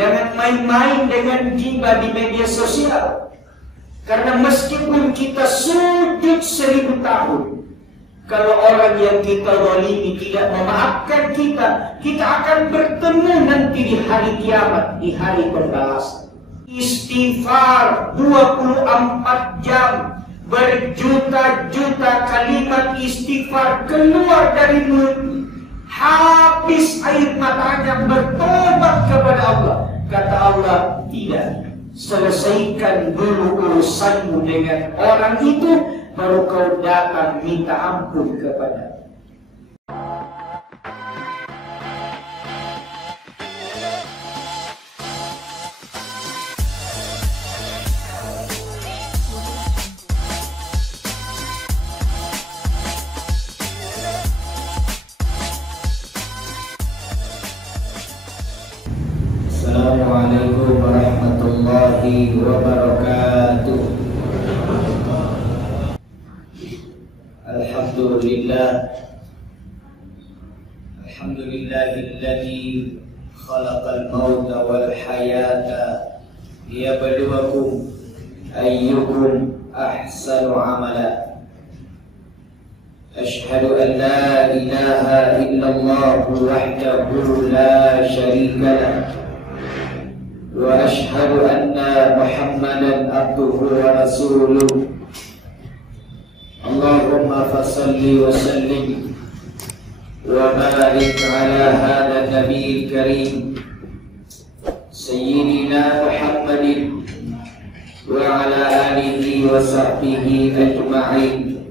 Jangan main-main dengan gibah di media sosial. Karena meskipun kita sujud 1000 tahun, kalau orang yang kita zalimi tidak memaafkan kita, kita akan bertemu nanti di hari kiamat, di hari pembalasan. Istighfar 24 jam, berjuta-juta kalimat istighfar keluar dari mulut, habis air matanya bertobat kepada Allah. Kata Allah, tidak, selesaikan dulu urusanmu dengan orang itu, baru kau datang minta ampun kepada. Assalamualaikum warahmatullahi wabarakatuh. Alhamdulillahilladzi khalaqal mauta wal hayata liyabluwakum ayyukum ahsanu amala. Ashhadu an la ilaha illallah wahdahu la syarika lah, wa ashhadu anna Muhammadan abduhu wa rasuluh. Allahumma fasalli wa sallim wa barik ala hadha nabiyil karim sayyidina Muhammadin wa ala alihi wa sahbihi ajma'in.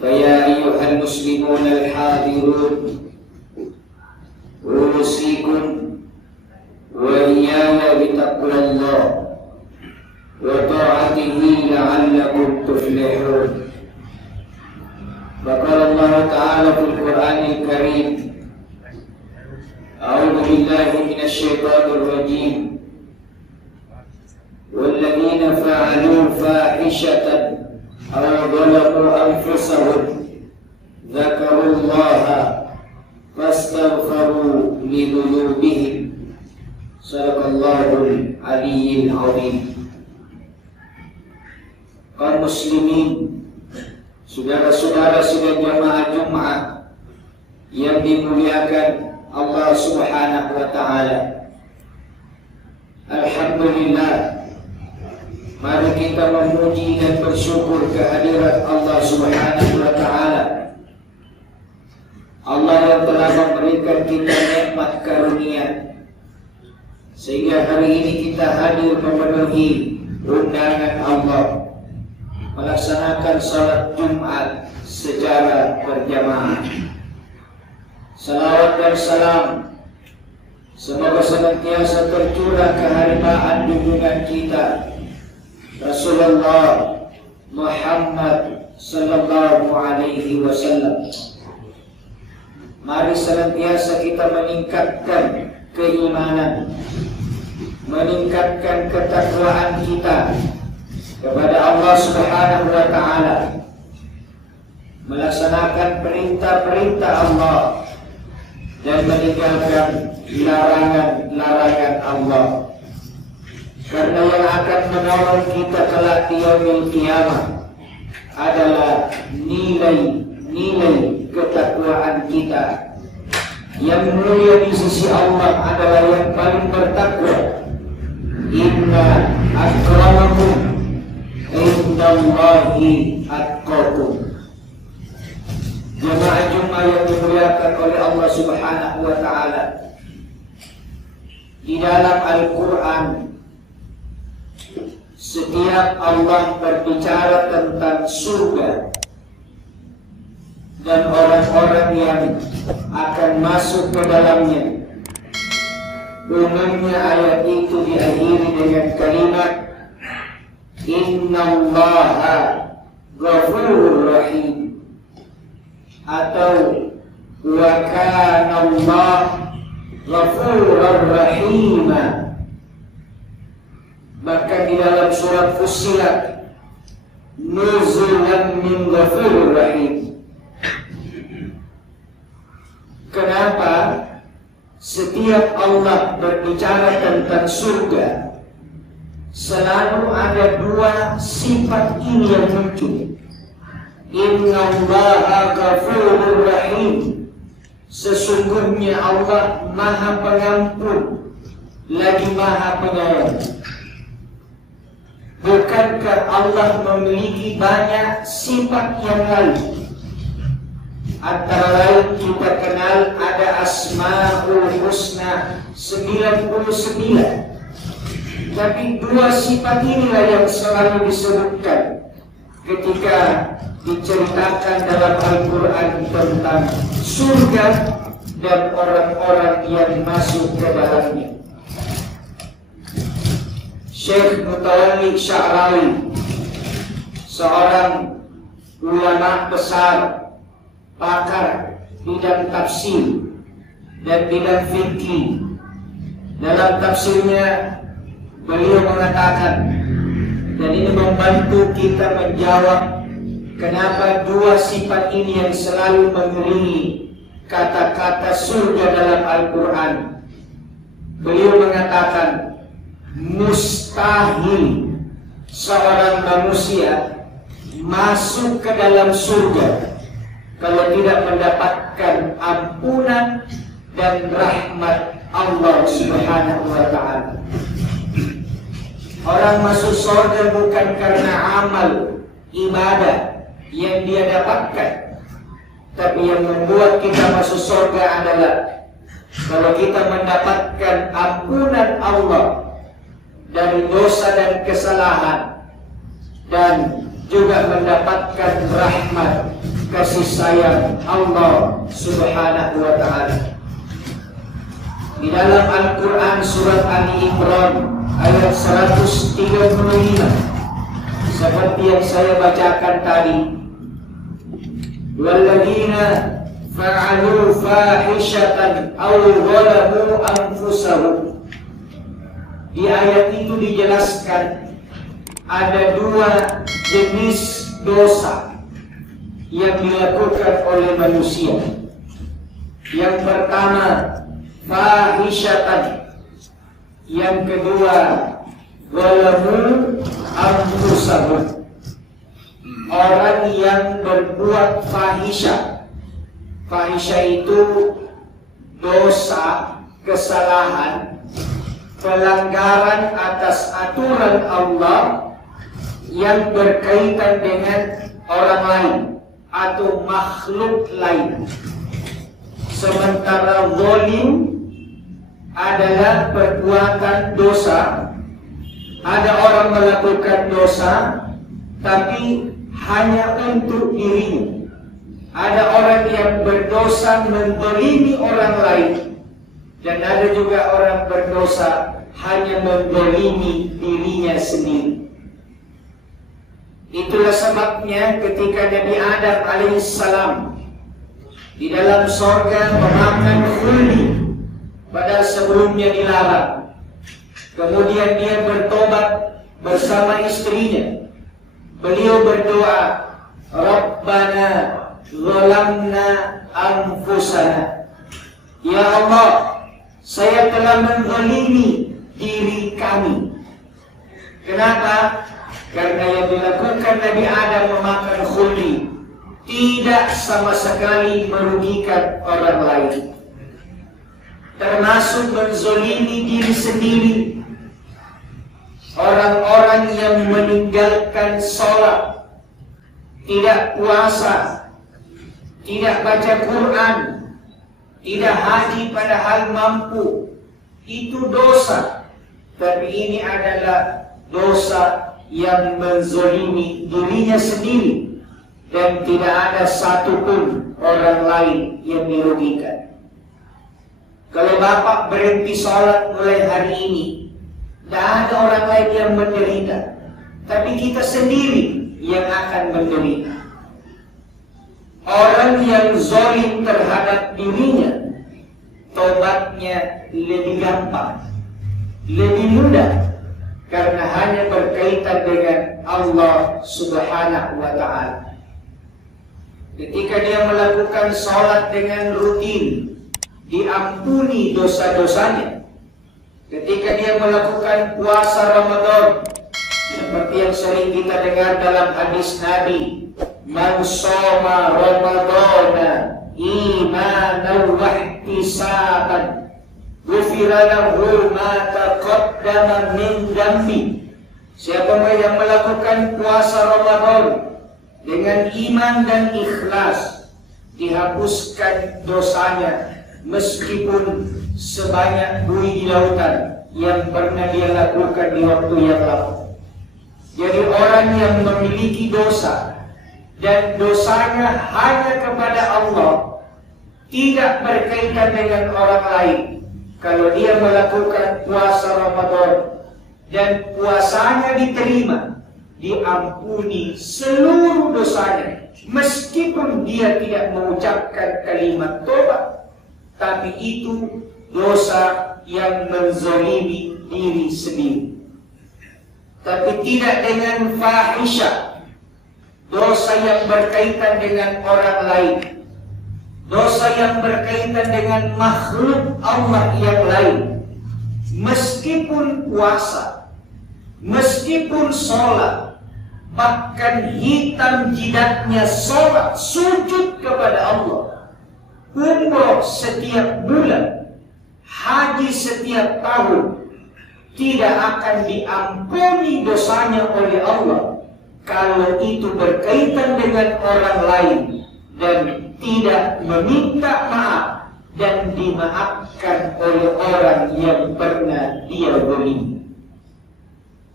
Faya ayyuhal muslimun al-hadirun, usikum wa iyaya bitaqwallah wa ta'atihi la'allakum tuflihun. Faqala Allah Ta'ala fil Qur'anil Karim, a'udzu billahi minasy syaithanir rajim, walladzina fa'alu fahishatan aw dhalamu anfusahum dzakarullaha fastaghfiru lidhunubihim. Sadaqallahul aliyyil azim. Kaum muslimin, saudara-saudara sidang jamaah Jumat yang dimuliakan Allah Subhanahu wa taala. Alhamdulillah, mari kita memuji dan bersyukur kehadirat Allah Subhanahu wa taala. Allah yang telah memberikan kita nikmat karunia sehingga hari ini kita hadir memenuhi undangan Allah, melaksanakan salat Jumat secara berjamaah. Salawat dan salam semoga senantiasa tercurah keharibaan junjungan kita Rasulullah Muhammad sallallahu alaihi wasallam. Mari senantiasa kita meningkatkan keimanan, meningkatkan ketakwaan kita kepada Allah Subhanahu wa taala, melaksanakan perintah-perintah Allah dan meninggalkan larangan-larangan Allah. Karena yang akan menolong kita kelak di yaumil qiyamah adalah nilai-nilai ketakwaan kita. Yang mulia di sisi Allah adalah yang paling bertakwa. Inna akramakum indallahi atqakum. Jemaah Jumat yang dimuliakan oleh Allah Subhanahu wa taala, di dalam Al-Quran setiap Allah berbicara tentang surga dan orang-orang yang akan masuk ke dalamnya, umumnya ayat itu diakhiri dengan kalimat Innallaha ghafurur rahim atau wa kana Allah ghafurur rahima. Bahkan di dalam surat Fussilat, nuzulan min ghafurur rahim. Kenapa? setiap Allah berbicara tentang surga, selalu ada dua sifat ini yang muncul. Innallaha ghafurur rahim. Sesungguhnya Allah Maha Pengampun lagi Maha Penyayang. Bukankah Allah memiliki banyak sifat yang lain? Antara lain kita kenal ada Asmaul Husna 99. Tapi dua sifat inilah yang selalu disebutkan ketika diceritakan dalam Al-Quran tentang surga dan orang-orang yang masuk ke dalamnya. Syekh Mutawalli Sya'rawi, seorang ulama besar, pakar bidang tafsir dan bidang fikih, dalam tafsirnya beliau mengatakan, dan ini membantu kita menjawab kenapa dua sifat ini yang selalu mengiringi kata-kata surga dalam Al-Quran. Beliau mengatakan, mustahil seorang manusia masuk ke dalam surga kalau tidak mendapatkan ampunan dan rahmat Allah Subhanahu wa Ta'ala. Orang masuk surga bukan karena amal ibadah yang dia dapatkan, tapi yang membuat kita masuk surga adalah kalau kita mendapatkan ampunan Allah dari dosa dan kesalahan, dan juga mendapatkan rahmat kasih sayang Allah Subhanahu wa Ta'ala. Di dalam Al-Quran surat Ali Imran ayat 135, seperti yang saya bacakan tadi, walladzina fa'alu fahishatan aw zalamu anfusahum. Di ayat itu dijelaskan ada dua jenis dosa yang dilakukan oleh manusia. Yang pertama fahishatan, yang kedua zalamu anfusahum. Orang yang berbuat fahisha. Fahisha itu dosa, kesalahan, pelanggaran atas aturan Allah yang berkaitan dengan orang lain atau makhluk lain. Sementara zalim adalah perbuatan dosa. Ada orang melakukan dosa tapi hanya untuk dirinya. Ada orang yang berdosa menzalimi orang lain, dan ada juga orang berdosa hanya menzalimi dirinya sendiri. Itulah sebabnya ketika Nabi Adam alaihissalam di dalam sorga memakan khuldi, padahal sebelumnya dilarang. Kemudian dia bertobat bersama istrinya. Beliau berdoa, Rabbana zalamna anfusana. Ya Allah, saya telah menzalimi diri kami. Kenapa? Karena yang dilakukan Nabi Adam memakan khuldi tidak sama sekali merugikan orang lain, termasuk menzalimi diri sendiri. Orang-orang yang meninggalkan sholat, tidak puasa, tidak baca Quran, tidak haji padahal mampu, itu dosa. Tapi ini adalah dosa yang menzalimi dirinya sendiri, dan tidak ada satupun orang lain yang dirugikan. Kalau Bapak berhenti sholat mulai hari ini, tidak ada orang lain yang menderita, tapi kita sendiri yang akan menderita. Orang yang zalim terhadap dirinya, tobatnya lebih gampang, lebih mudah, karena hanya berkaitan dengan Allah Subhanahu wa Ta'ala. Ketika dia melakukan sholat dengan rutin, diampuni dosa-dosanya. Ketika dia melakukan puasa Ramadan, seperti yang sering kita dengar dalam hadis Nabi, man shoma Ramadana imanan wa ihtisaban ghufira lahu ma taqaddama min dhanbi. Siapa yang melakukan puasa Ramadan dengan iman dan ikhlas, dihapuskan dosanya meskipun sebanyak buih di lautan yang pernah dia lakukan di waktu yang lalu. Jadi orang yang memiliki dosa dan dosanya hanya kepada Allah, tidak berkaitan dengan orang lain. Kalau dia melakukan puasa Ramadan dan puasanya diterima, diampuni seluruh dosanya, meskipun dia tidak mengucapkan kalimat tobat, tapi itu dosa yang menzalimi diri sendiri. Tapi tidak dengan fahisyah, dosa yang berkaitan dengan orang lain, dosa yang berkaitan dengan makhluk Allah yang lain. Meskipun puasa, meskipun sholat, bahkan hitam jidatnya sholat, sujud kepada Allah, umroh setiap bulan, haji setiap tahun, tidak akan diampuni dosanya oleh Allah kalau itu berkaitan dengan orang lain dan tidak meminta maaf dan dimaafkan oleh orang yang pernah dia zalimi.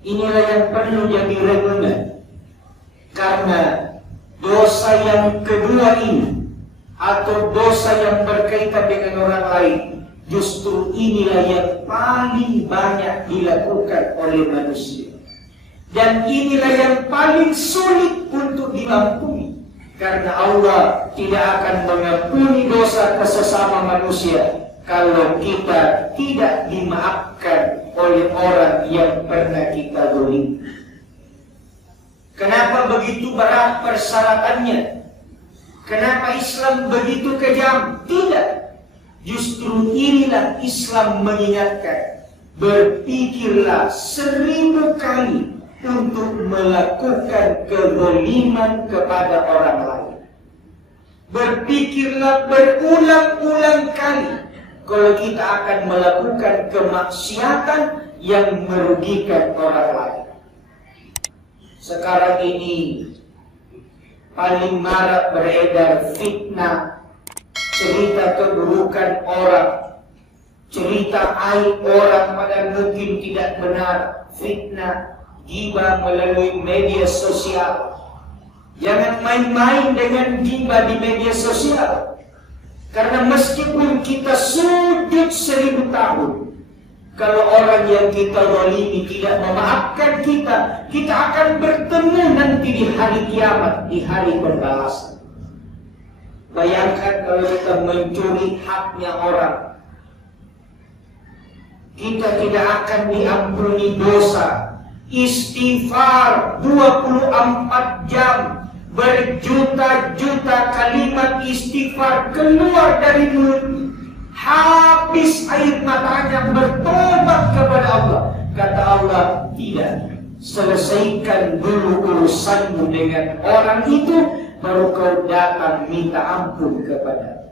Inilah yang perlu jadi renungan, karena dosa yang kedua ini atau dosa yang berkaitan dengan orang lain, justru inilah yang paling banyak dilakukan oleh manusia. Dan inilah yang paling sulit untuk diampuni. Karena Allah tidak akan mengampuni dosa kesesama manusia kalau kita tidak dimaafkan oleh orang yang pernah kita zalimi. Kenapa begitu berat persyaratannya? Kenapa Islam begitu kejam? Tidak. Justru inilah Islam mengingatkan, berpikirlah 1000 kali untuk melakukan kezaliman kepada orang lain. Berpikirlah berulang-ulang kali kalau kita akan melakukan kemaksiatan yang merugikan orang lain. Sekarang ini paling marak beredar fitnah, cerita keburukan orang, cerita aib orang padahal mungkin tidak benar, fitnah, ghibah melalui media sosial. Jangan main-main dengan ghibah di media sosial, karena meskipun kita sujud 1000 tahun, kalau orang yang kita zalimi tidak memaafkan kita, kita akan bertemu nanti di hari kiamat, di hari pembalasan. Bayangkan kalau kita mencuri haknya orang, kita tidak akan diampuni dosa. Istighfar 24 jam, berjuta-juta kalimat istighfar keluar dari mulut, habis air matanya bertobat kepada Allah. Kata Allah, tidak, selesaikan dulu urusanmu dengan orang itu, baru kau datang minta ampun kepada.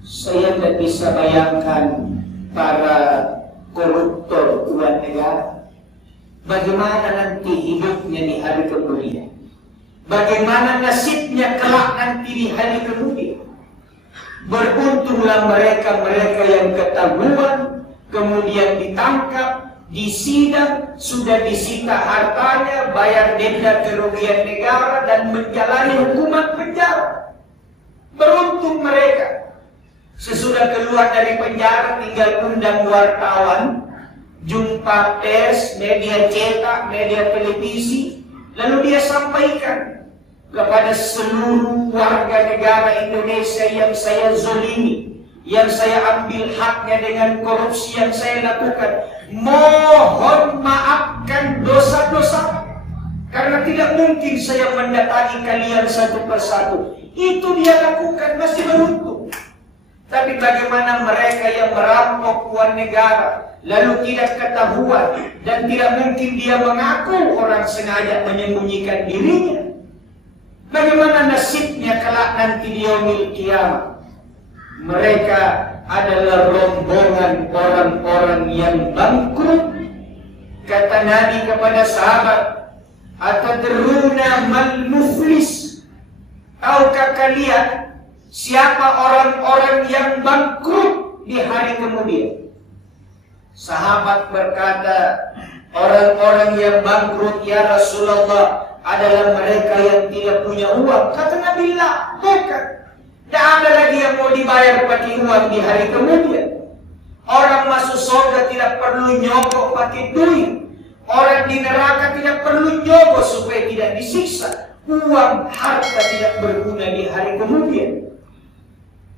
Saya tidak bisa bayangkan para koruptor tuan negara, bagaimana nanti hidupnya di hari kemudian, bagaimana nasibnya kelak nanti di hari kemudian. Beruntunglah mereka-mereka yang ketahuan, kemudian ditangkap, disidang, sudah disita hartanya, bayar denda kerugian negara, dan menjalani hukuman penjara. Beruntung mereka. Sesudah keluar dari penjara, tinggal undang wartawan, jumpa pers, media cetak, media televisi, lalu dia sampaikan kepada seluruh warga negara Indonesia yang saya zalimi, yang saya ambil haknya dengan korupsi yang saya lakukan, mohon maafkan dosa-dosa, karena tidak mungkin saya mendatangi kalian satu persatu. Itu dia lakukan, masih beruntung. Tapi bagaimana mereka yang merampok uang negara, lalu tidak ketahuan, dan tidak mungkin dia mengaku orang sengaja menyembunyikan dirinya? Bagaimana nasibnya kelak nanti di yaumil kiamat? Mereka adalah rombongan orang-orang yang bangkrut. Kata Nabi kepada sahabat, "Atadruna mal muflis?" Tahukah kalian siapa orang-orang yang bangkrut di hari kemudian? Sahabat berkata, orang-orang yang bangkrut ya Rasulullah adalah mereka yang tidak punya uang. Kata Nabi, "La, bukan. Tidak ada lagi yang mau dibayar pakai uang di hari kemudian. Orang masuk surga tidak perlu nyogok pakai duit. Orang di neraka tidak perlu nyogok supaya tidak disiksa. Uang harta tidak berguna di hari kemudian."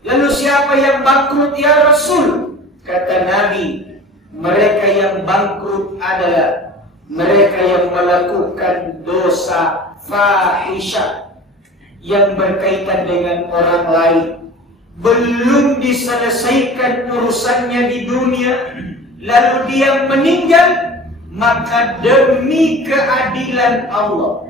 Lalu siapa yang bangkrut ya Rasul? Kata Nabi, mereka yang bangkrut adalah mereka yang melakukan dosa fahisyah yang berkaitan dengan orang lain, belum diselesaikan urusannya di dunia, lalu dia meninggal, maka demi keadilan Allah,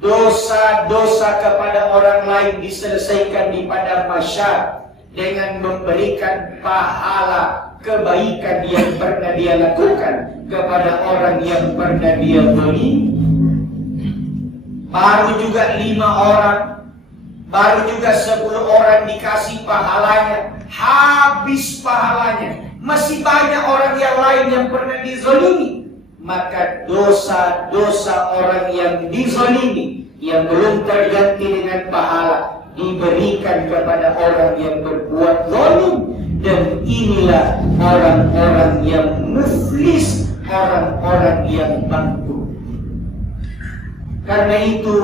dosa-dosa kepada orang lain diselesaikan di padang mahsyar dengan memberikan pahala kebaikan yang pernah dia lakukan kepada orang yang pernah dia zalimi. Baru juga 5 orang, baru juga 10 orang dikasih pahalanya, habis pahalanya. Masih banyak orang yang lain yang pernah dizalimi. Maka dosa-dosa orang yang dizalimi, yang belum terganti dengan pahala, diberikan kepada orang yang berbuat zalim. Dan inilah orang-orang yang muflis, orang-orang yang bangkrut. Karena itu,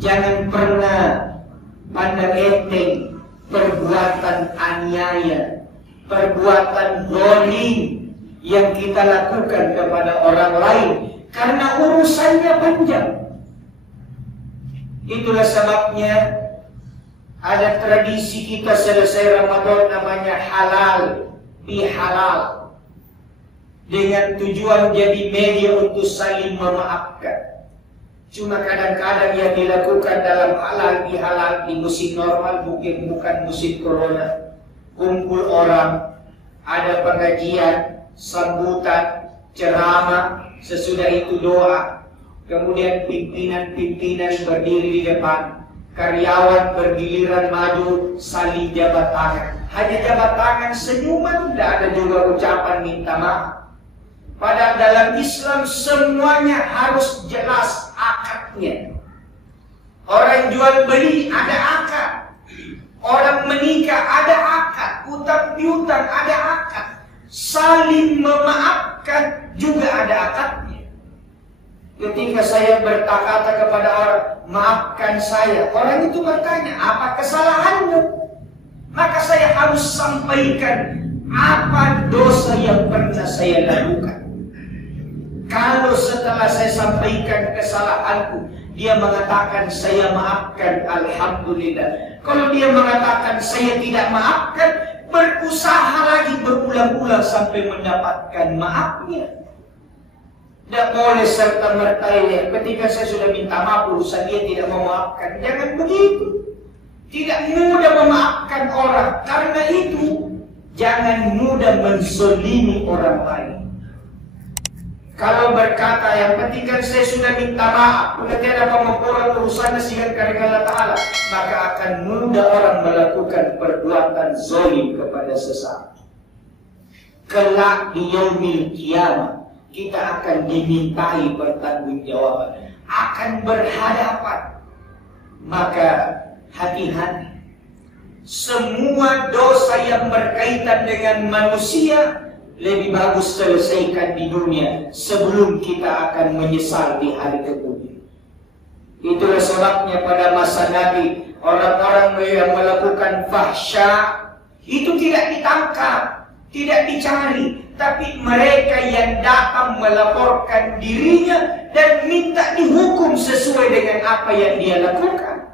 jangan pernah pandang enteng perbuatan aniaya, perbuatan zalim yang kita lakukan kepada orang lain, karena urusannya panjang. Itulah sebabnya ada tradisi kita selesai Ramadan namanya halal bihalal, dengan tujuan jadi media untuk saling memaafkan. Cuma kadang-kadang yang dilakukan dalam halal bihalal di musim normal, bukan musim corona. Kumpul orang, ada pengajian, sambutan, ceramah, sesudah itu doa. Kemudian pimpinan-pimpinan berdiri di depan, karyawan bergiliran maju saling jabat tangan. Hanya jabat tangan, senyuman, tidak ada juga ucapan minta maaf. Padahal dalam Islam semuanya harus jelas akadnya. Orang jual beli ada akad, orang menikah ada akad, utang piutang ada akad, saling memaafkan juga ada akadnya. Ketika saya berkata kepada orang, maafkan saya, orang itu bertanya, apa kesalahanmu? Maka saya harus sampaikan apa dosa yang pernah saya lakukan. Kalau setelah saya sampaikan kesalahanku, dia mengatakan saya maafkan, alhamdulillah. Kalau dia mengatakan saya tidak maafkan, berusaha lagi berulang-ulang sampai mendapatkan maafnya. Tidak boleh serta-merta ya, ketika saya sudah minta maaf urusan dia tidak memaafkan. Jangan begitu. Tidak mudah memaafkan orang. Karena itu jangan mudah menzalimi orang lain. Kalau berkata yang penting kan saya sudah minta maaf, sudah tidak pemampuan urusannya dengan Allah Ta'ala, maka akan mudah orang melakukan perbuatan zalim kepada sesama. Kelak di yaumil kiamat kita akan dimintai pertanggungjawaban, akan berhadapan. Maka hati-hati. Semua dosa yang berkaitan dengan manusia lebih bagus selesaikan di dunia sebelum kita akan menyesal di hari kemudian. Itulah sebabnya pada masa Nabi, orang-orang yang melakukan fahsya itu tidak ditangkap, tidak dicari, tapi mereka yang datang melaporkan dirinya dan minta dihukum sesuai dengan apa yang dia lakukan.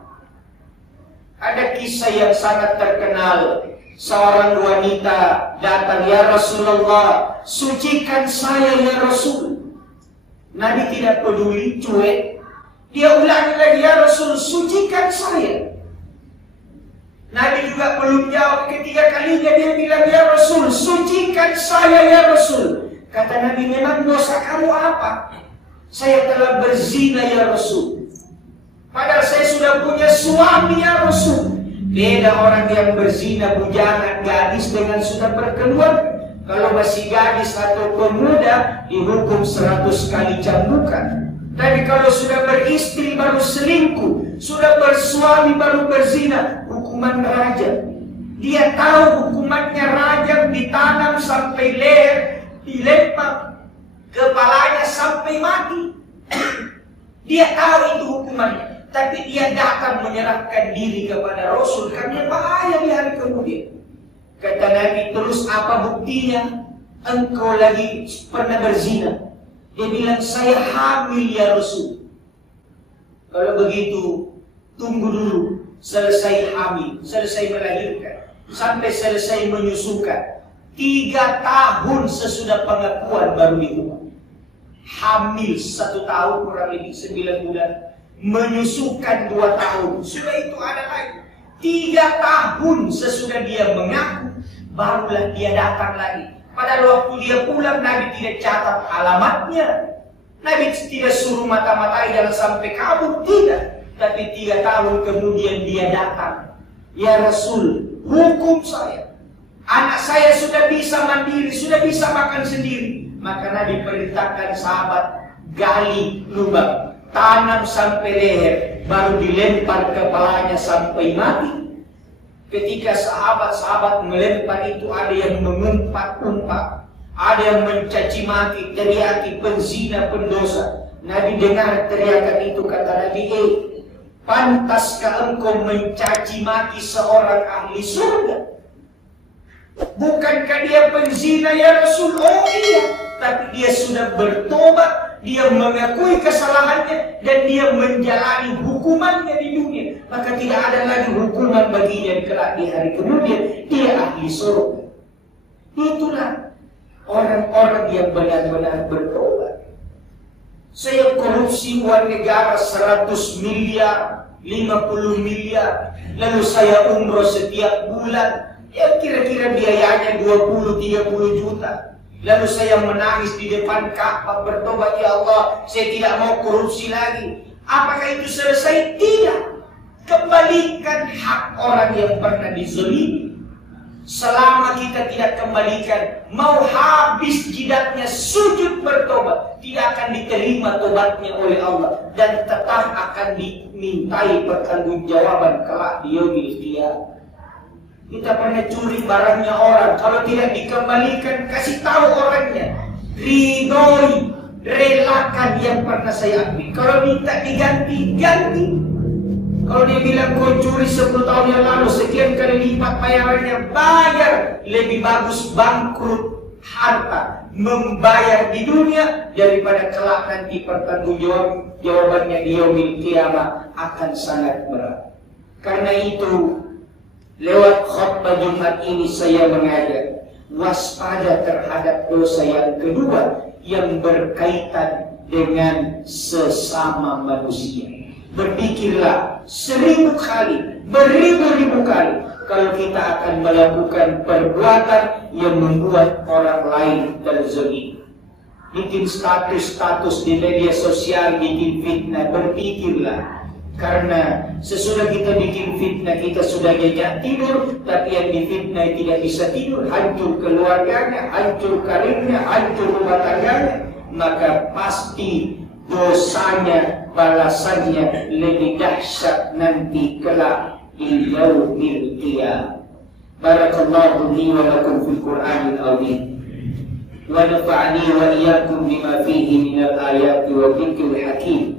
Ada kisah yang sangat terkenal. Seorang wanita datang, "Ya Rasulullah, sucikan saya ya Rasul." Nabi tidak peduli, cuek. Dia ulangi lagi, "Ya Rasul, sucikan saya." Nabi juga belum jawab. Ketiga kalinya dia bilang, "Ya Rasul, sucikan saya ya Rasul." Kata Nabi, "Memang dosa kamu apa?" "Saya telah berzina ya Rasul. Padahal saya sudah punya suami ya Rasul." Beda orang yang berzina, bujangan, gadis dengan sudah berkeluarga. Kalau masih gadis atau pemuda, dihukum 100 kali cambukan. Tapi kalau sudah beristri baru selingkuh, sudah bersuami baru berzina, hukuman rajam. Dia tahu hukumannya rajam, ditanam sampai leher, dilempar kepalanya sampai mati. Dia tahu itu hukumannya. Tapi dia datang menyerahkan diri kepada Rasul karena bahaya di hari kemudian. Kata Nabi, "Terus apa buktinya? Engkau lagi pernah berzina." Dia bilang, "Saya hamil ya Rasul." Kalau begitu, tunggu dulu selesai hamil, selesai melahirkan, sampai selesai menyusukan. 3 tahun sesudah pengakuan baru dihukum. Hamil 1 tahun kurang lebih 9 bulan. Menyusukan 2 tahun. Sudah itu ada lagi 3 tahun sesudah dia mengaku, barulah dia datang lagi. Padahal waktu dia pulang, Nabi tidak catat alamatnya. Nabi tidak suruh mata-matai jangan sampai kabur, tidak. Tapi 3 tahun kemudian dia datang. "Ya Rasul, hukum saya. Anak saya sudah bisa mandiri, sudah bisa makan sendiri." Maka Nabi perintahkan sahabat gali lubang, tanam sampai leher, baru dilempar kepalanya sampai mati. Ketika sahabat-sahabat melempar itu, ada yang mengumpat-umpat, ada yang mencaci maki, teriaki, penzina, pendosa. Nabi dengar teriakan itu, kata Nabi, "Pantaskah engkau mencaci maki seorang ahli surga? Bukankah dia penzina ya Rasul?" "Oh iya, tapi dia sudah bertobat. Dia mengakui kesalahannya dan dia menjalani hukumannya di dunia. Maka tidak ada lagi hukuman baginya kelak di hari kemudian. Dia ahli surga." Itulah orang-orang yang benar-benar bertobat. Saya korupsi uang negara 100 miliar, 50 miliar. Lalu saya umroh setiap bulan. Ya kira-kira biayanya 20-30 juta. Lalu saya menangis di depan Ka'bah bertobat, "Ya Allah, saya tidak mau korupsi lagi." Apakah itu selesai? Tidak. Kembalikan hak orang yang pernah dizalimi. Selama kita tidak kembalikan, mau habis jidatnya sujud bertobat, tidak akan diterima tobatnya oleh Allah dan tetap akan dimintai pertanggungjawaban kelak di yaumil qiyamah. Kita pernah curi barangnya orang, kalau tidak dikembalikan, kasih tahu orangnya, ridhoi, relakan yang pernah saya ambil. Kalau minta diganti, ganti. Kalau dia bilang kau curi 10 tahun yang lalu, sekian kali lipat bayarannya, bayar. Lebih bagus bangkrut harta, membayar di dunia daripada kelak nanti pertanggungjawabannya di yaumil qiyamah akan sangat berat. Karena itu, lewat khutbah Jumat ini saya mengajak waspada terhadap dosa yang kedua yang berkaitan dengan sesama manusia. Berpikirlah 1000 kali, beribu-ribu kali kalau kita akan melakukan perbuatan yang membuat orang lain terzalim. Bikin status-status di media sosial, bikin fitnah, berpikirlah. Karena sesudah kita bikin fitnah, kita sudah jejak tidur, tapi yang difitnah tidak bisa tidur, hancur keluarganya, hancur karirnya, hancur rumah tangganya, maka pasti dosanya, balasannya lebih dahsyat nanti kelak di yaumil qiyamah. Barakallahu li wa lakum fil Qur'anil azim. Wa nafa'ani wa iyyakum bima fihi minal ayati wa dzikril hakim.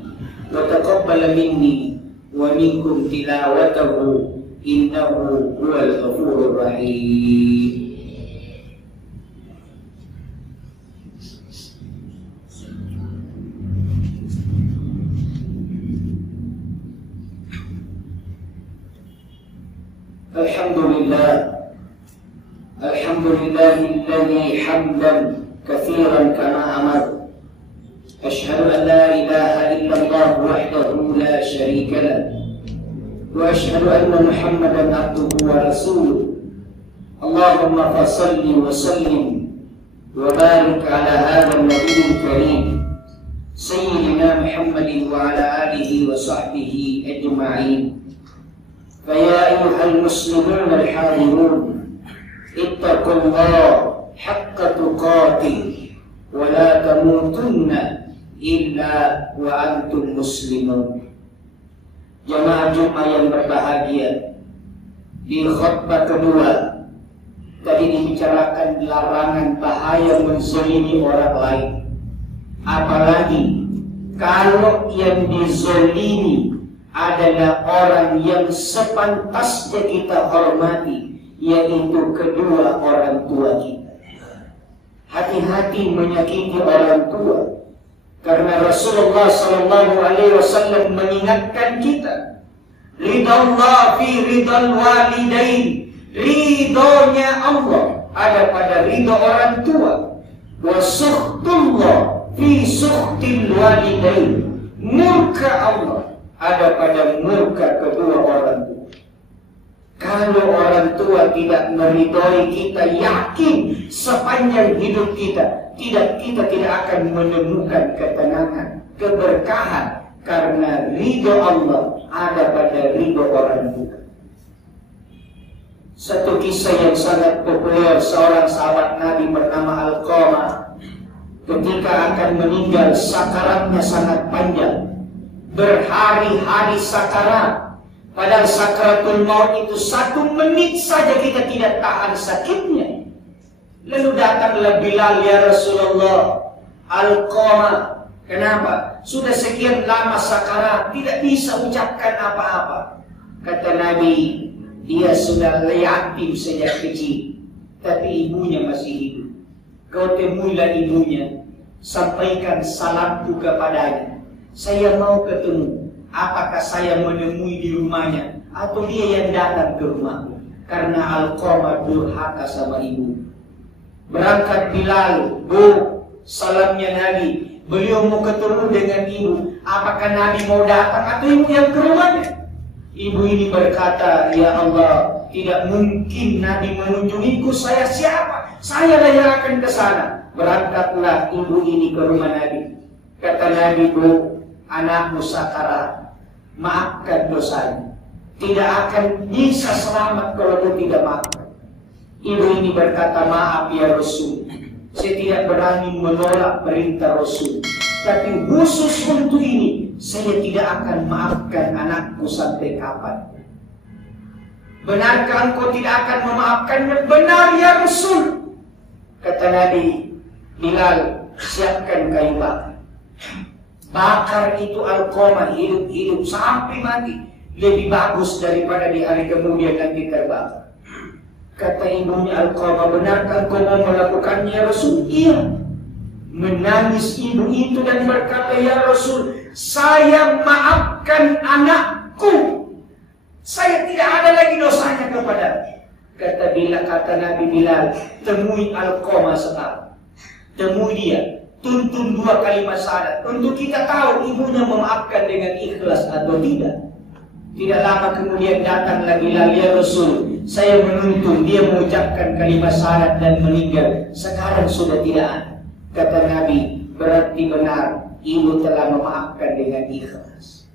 وتقبل مني ومنكم تلاوته إنه هو الغفور الرحيم. حمدا كثيرا كما أمر. أشهد أن لا إله إلا الله وحده لا شريك له، وأشهد أن محمدا عبده ورسوله. اللهم فصل وسلم وبارك على هذا النبي الكريم سيدنا محمد وعلى آله وصحبه أجمعين. فيا أيها المسلمون الحاضرون، اتقوا الله حق تقاته ولا تموتن إلا وأنتم مسلمون. Jamaah Jumat yang berbahagia, di khutbah kedua tadi dibicarakan larangan bahaya menzalimi orang lain. Apalagi kalau yang dizalimi adalah orang yang sepantasnya kita hormati, yaitu kedua orang tua kita. Hati-hati menyakiti orang tua, karena Rasulullah SAW mengingatkan kita, ridallah fi ridal walidain, ridhonya Allah ada pada ridho orang tua, wa sukhtullah fi sukhtil walidain, murka Allah ada pada murka kedua orang tua. Kalau orang tua tidak meridhoi kita, yakin sepanjang hidup kita tidak akan menemukan ketenangan, keberkahan, karena ridho Allah ada pada ridho orang tua. Satu kisah yang sangat populer, seorang sahabat Nabi bernama Alqamah, ketika akan meninggal, sakaratnya sangat panjang, berhari-hari sakarat. Padahal sakaratul maut itu 1 menit saja kita tidak tahan sakitnya. Lalu datanglah Bilal, ya Rasulullah, Alqamah, kenapa? Sudah sekian lama sakarat, tidak bisa ucapkan apa-apa. Kata Nabi, dia sudah yatim sejak kecil, tapi ibunya masih hidup. Kau temuilah ibunya, sampaikan salamku kepadanya. Saya mau ketemu. Apakah saya menemui di rumahnya atau dia yang datang ke rumahku? Karena Alqamah durhaka sama ibu. Berangkat Bilal, salamnya Nabi. Beliau mau ketemu dengan ibu. Apakah Nabi mau datang atau ibu yang ke rumahnya? Ibu ini berkata, ya Allah, tidak mungkin Nabi mengunjungiku. Saya siapa? Saya lah yang akan ke sana. Berangkatlah ibu ini ke rumah Nabi. Kata Nabi, anakmu sakarat, maafkan dosanya. Tidak akan bisa selamat kalau dia tidak maafkan. Ibu ini berkata, maaf ya Rasul, saya tidak berani menolak perintah Rasul, tapi khusus untuk ini saya tidak akan maafkan anakku sampai kapan. Benarkah engkau tidak akan memaafkannya? Benar ya Rasul. Kata Nabi, Bilal, siapkan kayu bakar. Bakar itu Alqamah hidup-hidup sampai mati. Lebih bagus daripada di hari kemudian nanti terbakar. Kata ibunya Alqamah, benarkah kau mau melakukannya ya Rasul? Iya. Menangis ibu itu dan berkata, ya Rasul, saya maafkan anakku. Saya tidak ada lagi dosanya kepadanya. Kata Nabi Bilal, temui Alqamah sekarang. Temui dia. Tuntun 2 kalimat syahadat untuk kita tahu ibunya memaafkan dengan ikhlas atau tidak. Tidak lama kemudian datanglah Bilal, ya Rasul, saya menuntun dia mengucapkan kalimat syahadat dan meninggal. Sekarang sudah tidak ada. Kata Nabi, berarti benar ibu telah memaafkan dengan ikhlas.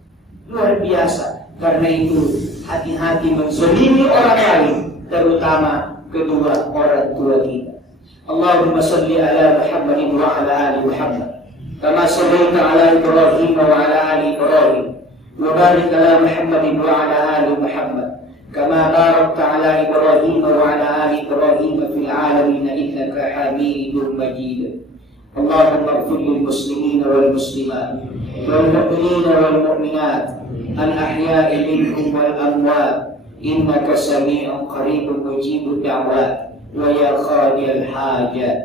Luar biasa. Karena itu hati-hati menzalimi orang lain, terutama kedua orang tua kita. Allahumma salli ala Muhammadin wa ala ali Muhammad kama sallaita ala Ibrahim wa ala ali Ibrahim wa barik ala Muhammadin wa ala ali Muhammad kama barakta ala Ibrahim wa ala ali Ibrahim fil alamin innaka Hamidum Majid. Allahumma ighfir lil muslimin wal muslimat wal mu'minin wal mu'minat al ahya'i minhum wal amwat innaka sami'un qaribun mujibud da'wat ويا خالي الحاجات.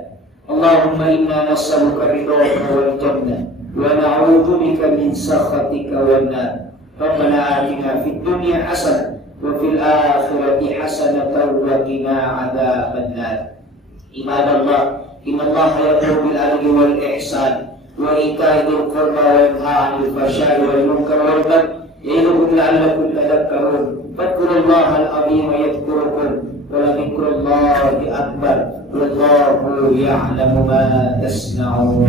اللهم إنا نسألك رضاك والجنة ونعوذ بك من سخطك والنار. ربنا آتنا في الدنيا حسنة وفي الآخرة حسنة وقنا عذاب النار. عباد الله Innallaha ya'muru bil 'adli wal ihsan wa ita'i dzil qurba wa yanha 'anil fahsya'i wal munkari wal baghi ya'idukum la'allakum tadhakkarun. Fadhkurullaha al-'azima yadhkurukum wa la dzikrullahi akbar. Wallahu ya'lamu ma tasna'un.